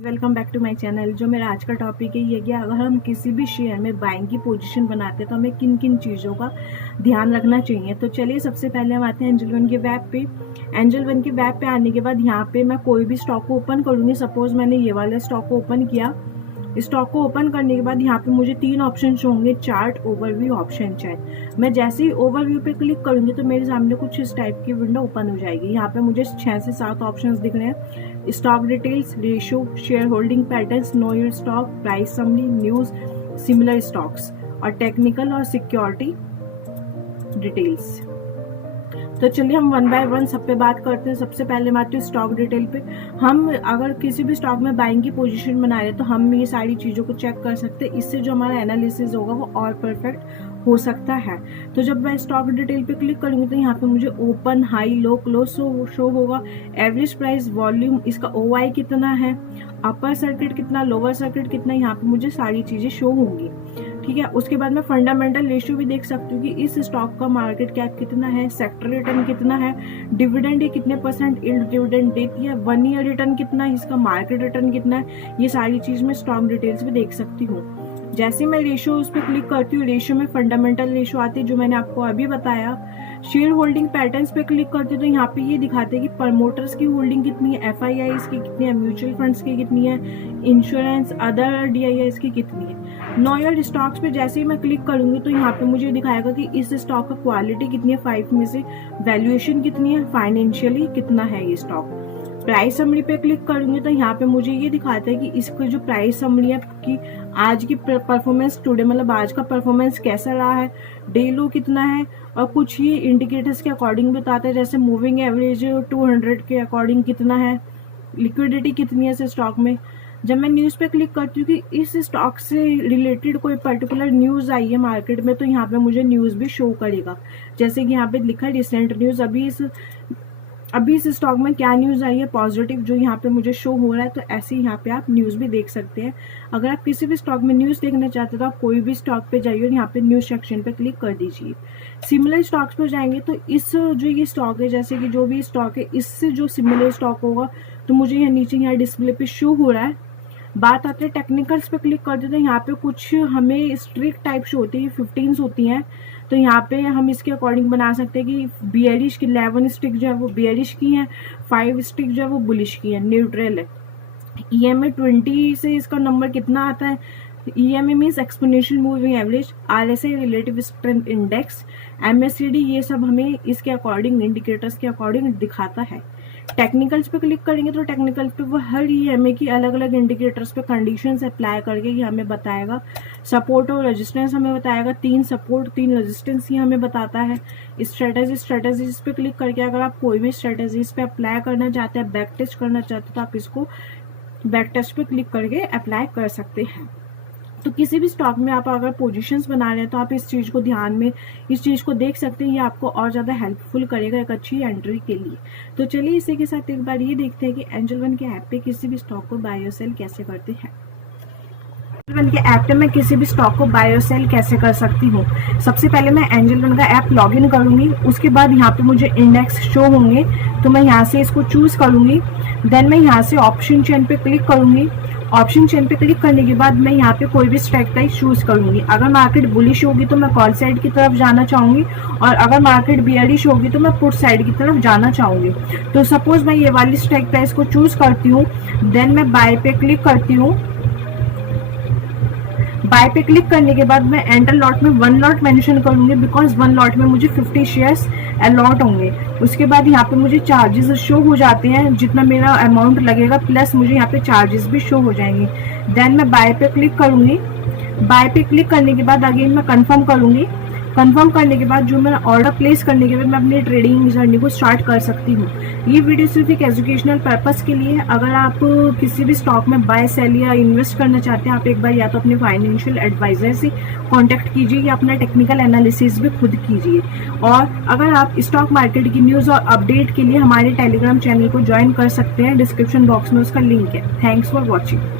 Welcome back to my channel. जो मेरा आज का टॉपिक है ये कि अगर हम किसी भी शेयर में बाइंग की पोजीशन बनाते हैं तो हमें किन किन चीज़ों का ध्यान रखना चाहिए। तो चलिए सबसे पहले हम आते हैं एंजल वन के वेब पे। एंजल वन के वेब पे आने के बाद यहाँ पे मैं कोई भी स्टॉक को ओपन करूँगी। सपोज मैंने ये वाला स्टॉक को ओपन किया। स्टॉक को ओपन करने के बाद यहाँ पे मुझे 3 ऑप्शन होंगे, चार्ट, ओवरव्यू, ऑप्शन चार्ट। मैं जैसे ही ओवरव्यू पे क्लिक करूंगी तो मेरे सामने कुछ इस टाइप की विंडो ओपन हो जाएगी। यहाँ पे मुझे 6 से 7 ऑप्शंस दिख रहे हैं। Stock details, ratio, share holding patterns, know your stock, price summary, news, similar stocks और टेक्निकल और सिक्योरिटी डिटेल्स। तो चलिए हम वन बाय वन सब पे बात करते हैं। सबसे पहले बात है स्टॉक डिटेल पे। हम अगर किसी भी स्टॉक में बाइंग की पोजीशन बना रहे हैं तो हम ये सारी चीज़ों को चेक कर सकते हैं। इससे जो हमारा एनालिसिस होगा वो और परफेक्ट हो सकता है। तो जब मैं स्टॉक डिटेल पे क्लिक करूंगी तो यहाँ पे मुझे ओपन, हाई, लो, क्लोज शो होगा। एवरेज प्राइस, वॉल्यूम, इसका OI कितना है, अपर सर्किट कितना, लोअर सर्किट कितना, यहाँ पे मुझे सारी चीज़ें शो होंगी। ठीक है। उसके बाद मैं फंडामेंटल रेशियो भी देख सकती हूँ कि इस स्टॉक का मार्केट कैप कितना है, सेक्टर रिटर्न कितना है, डिविडेंड ये कितने % यील्ड डिविडेंड देती है, 1 ईयर रिटर्न कितना है, इसका मार्केट रिटर्न कितना है। ये सारी चीज़ मैं स्टॉक डिटेल्स भी देख सकती हूँ। जैसे मैं रेशियो उस पर क्लिक करती हूँ, रेशियो में फंडामेंटल रेशियो आती है जो मैंने आपको अभी बताया। शेयर होल्डिंग पैटर्न्स पे क्लिक करती हूँ तो यहाँ पे ये दिखाते हैं कि प्रमोटर्स की होल्डिंग कितनी है, FIIs की कितनी है, म्यूचुअल फंड्स की कितनी है, इंश्योरेंस, अदर DIIs की कितनी है। नो योर स्टॉक्स पे जैसे ही मैं क्लिक करूंगी तो यहाँ पे मुझे दिखाएगा कि इस स्टॉक का क्वालिटी कितनी है 5 में से, वैल्यूएशन कितनी है, फाइनेंशियली कितना है ये स्टॉक। प्राइस समरी पे क्लिक करूंगी तो यहाँ पे मुझे ये दिखाता है कि इसका जो प्राइस समरी है कि आज की परफॉर्मेंस टुडे, मतलब आज का परफॉर्मेंस कैसा रहा है, डे लो कितना है, और कुछ ही इंडिकेटर्स के अकॉर्डिंग बताता है। जैसे मूविंग एवरेज 200 के अकॉर्डिंग कितना है, लिक्विडिटी कितनी है इस स्टॉक में। जब मैं न्यूज़ पे क्लिक करती हूँ कि इस स्टॉक से रिलेटेड कोई पर्टिकुलर न्यूज़ आई है मार्केट में तो यहाँ पे मुझे न्यूज़ भी शो करेगा। जैसे कि यहाँ पे लिखा है रिसेंट न्यूज़, अभी इस स्टॉक में क्या न्यूज़ आई है पॉजिटिव जो यहाँ पे मुझे शो हो रहा है। तो ऐसे ही यहाँ पे आप न्यूज़ भी देख सकते हैं। अगर आप किसी भी स्टॉक में न्यूज़ देखना चाहते हैं तो आप कोई भी स्टॉक पे जाइए और यहाँ पे न्यूज़ सेक्शन पे क्लिक कर दीजिए। सिमिलर स्टॉक्स पर जाएंगे तो इस जो ये स्टॉक है, जैसे कि जो भी स्टॉक है इससे जो सिमिलर स्टॉक होगा तो मुझे यहाँ नीचे यहाँ डिस्प्ले पे शो हो रहा है। बात आते हैं टेक्निकल्स पे क्लिक करते हैं तो यहाँ पे कुछ हमें स्ट्रिक टाइप शो होती है, 15 होती हैं। तो यहाँ पे हम इसके अकॉर्डिंग बना सकते हैं कि बियरिश की 11 स्टिक जो है वो बियरिश की है, 5 स्टिक जो है वो बुलिश की है, न्यूट्रल है। EMA 20 से इसका नंबर कितना आता है, EMA means exponential moving average, RSI relative strength index, MACD, ये सब हमें इसके अकॉर्डिंग इंडिकेटर्स के अकॉर्डिंग दिखाता है। टेक्निकल्स पे क्लिक करेंगे तो टेक्निकल्स पे वो हर EMA की अलग अलग इंडिकेटर्स पे कंडीशंस अप्लाई करके ये हमें बताएगा। सपोर्ट और रेजिस्टेंस हमें बताएगा, 3 सपोर्ट 3 रेजिस्टेंस ये हमें बताता है। स्ट्रेटेजीज पे क्लिक करके अगर आप कोई भी स्ट्रेटेजीज पे अप्लाई करना चाहते हैं, बैक टेस्ट करना चाहते हैं तो आप इसको बैक टेस्ट पे क्लिक करके अप्लाई कर सकते हैं। तो किसी भी स्टॉक में आप अगर पोजीशंस बना रहे हैं तो आप इस चीज़ को ध्यान में इस चीज़ को देख सकते हैं। ये आपको और ज़्यादा हेल्पफुल करेगा एक अच्छी एंट्री के लिए। तो चलिए इसी के साथ एक बार ये देखते हैं कि एंजल वन के ऐप पे किसी भी स्टॉक को बाय और सेल कैसे करते हैं। एंजल वन के ऐप पे मैं किसी भी स्टॉक को बाय और सेल कैसे कर सकती हूँ। सबसे पहले मैं एंजल वन का ऐप लॉगिन करूंगी। उसके बाद यहाँ पे मुझे इंडेक्स शो होंगे तो मैं यहाँ से इसको चूज करूंगी। देन मैं यहाँ से ऑप्शन चेन पे क्लिक करूंगी। ऑप्शन चेन पे क्लिक करने के बाद मैं यहाँ पे कोई भी स्ट्राइक प्राइस चूज करूंगी। अगर मार्केट बुलिश होगी तो मैं कॉल साइड की तरफ जाना चाहूंगी और अगर मार्केट बियरिश होगी तो मैं पुट साइड की तरफ जाना चाहूंगी। तो सपोज मैं ये वाली स्ट्राइक प्राइस को चूज करती हूँ। देन मैं बाय पे क्लिक करती हूँ। बाय पे क्लिक करने के बाद मैं एंटर लॉट में 1 लॉट मेंशन करूंगी बिकॉज 1 लॉट में मुझे 50 शेयर्स अलॉट होंगे। उसके बाद यहाँ पे मुझे चार्जेस शो हो जाते हैं, जितना मेरा अमाउंट लगेगा प्लस मुझे यहाँ पे चार्जेस भी शो हो जाएंगे। देन मैं बाय पे क्लिक करूंगी। बाय पे क्लिक करने के बाद अगेन मैं कंफर्म करूंगी। कंफर्म करने के बाद जो मेरा ऑर्डर प्लेस करने के बाद मैं अपनी ट्रेडिंग जर्नी को स्टार्ट कर सकती हूँ। ये वीडियो सिर्फ एक एजुकेशनल पर्पस के लिए है। अगर आप किसी भी स्टॉक में बाय सेल या इन्वेस्ट करना चाहते हैं आप एक बार या तो अपने फाइनेंशियल एडवाइजर से कांटेक्ट कीजिए या अपना टेक्निकल एनालिसिस भी खुद कीजिए। और अगर आप स्टॉक मार्केट की न्यूज़ और अपडेट के लिए हमारे टेलीग्राम चैनल को ज्वाइन कर सकते हैं, डिस्क्रिप्शन बॉक्स में उसका लिंक है। Thanks for watching.